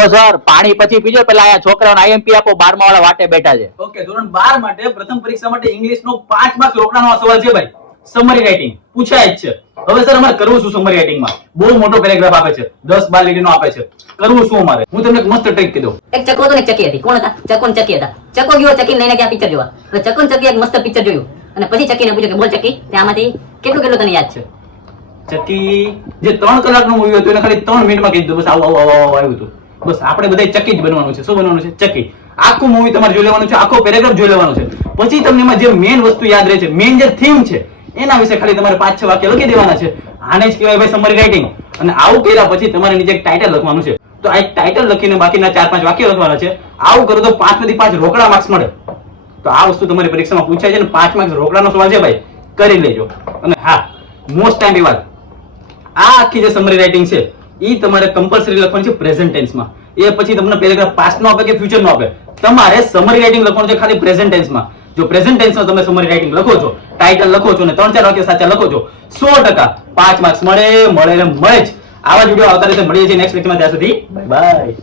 ઓ sir પાણી પછી પીજો, પેલા આ છોકરાઓને આઈએમપી આપો, 12મા વાળા વાટે બેઠા છે. ઓકે, ધોરણ 12 માટે પ્રથમ પરીક્ષા માટે ઇંગ્લિશનો 5 માર્ક્સ રોકડાનો સવાલ છે ભાઈ. સમરી રાઇટિંગ પૂછાય જ છે. હવે સર અમારે કરવું શું સમરી રાઇટિંગમાં? બહુ મોટો પેરેગ્રાફ આપે છે, 10-12 લીટીનો આપે છે. કરવું શું અમારે? હું તમને એક મસ્ત ટ્રીક કહી દઉં. એક ચકો હતો ને એક ચકી હતી. કોણ હતા? ચકો ને ચકી હતા. ચકો ગયો ચકીને લઈને ગયા પિક્ચર જોવા. હવે ચકો ને ચકી એક મસ્ત પિક્ચર જોયું અને પછી ચકીને પૂછ્યું કે બોલ ચકી, ત્યાંમાંથી કેટલું તને યાદ છે? ચકી જે 3 કલાકનું મૂવી હતું એને ખાલી 3 મિનિટમાં કહી દીધું. બસ આવું આવ્યું હતું. બસ આપણે બધા ચકી જ બનવાનું છે. શું બનવાનું છે? ચકી. આખું મૂવી તમારે જોઈ લેવાનું છે, આખો પેરેગ્રાફ જોઈ લેવાનો છે. પછી તમને એમાં જે મેઇન વસ્તુ યાદ રહે છે, મેઇન જે થીમ છે, એના વિશે ખાલી તમારે 5-6 વાક્ય લખી દેવાના છે. આને જ કહેવાય ભાઈ સમરી રાઇટિંગ. અને આવું કર્યા પછી તમારે નીચે એક ટાઇટલ લખવાનું છે. તો આ એક ટાઇટલ લખીને બાકીના 4-5 વાક્ય લખવાના છે. આવું કરો તો 5 માંથી 5 રોકડા માર્ક્સ મળે. તો આ વસ્તુ તમારી પરીક્ષામાં પૂછાય છે ને 5 માર્ક્સ રોકડાનો સવાલ છે ભાઈ, કરી લેજો. અને હા, મોસ્ટ ટાઈમ વાત, આ આખી જે સમરી રાઇટિંગ છે એ તમારે કમ્પલસરી લખવાની છે પ્રેઝન્ટ ટેન્સમાં. એ પછી તમને પેરેગ્રાફ પાસ્ટ નો આપે કે ફ્યુચર નો આપે, તમારે સમરી રાઇટિંગ લખવાનું છે ખાલી પ્રેઝન્ટ ટેન્સમાં. જો પ્રેઝન્ટ ટેન્સમાં તમે સમરી રાઇટિંગ લખો છો, ટાઇટલ લખો છો અને 3-4 વાક્ય સાચા લખો છો, 100% 5 માર્ક્સ મળે જ. આવા જ વિડીયો આવતા રહેશે. મળીએ છીએ નેક્સ્ટ લેક્ચરમાં. ત્યાં સુધી બાય બાય.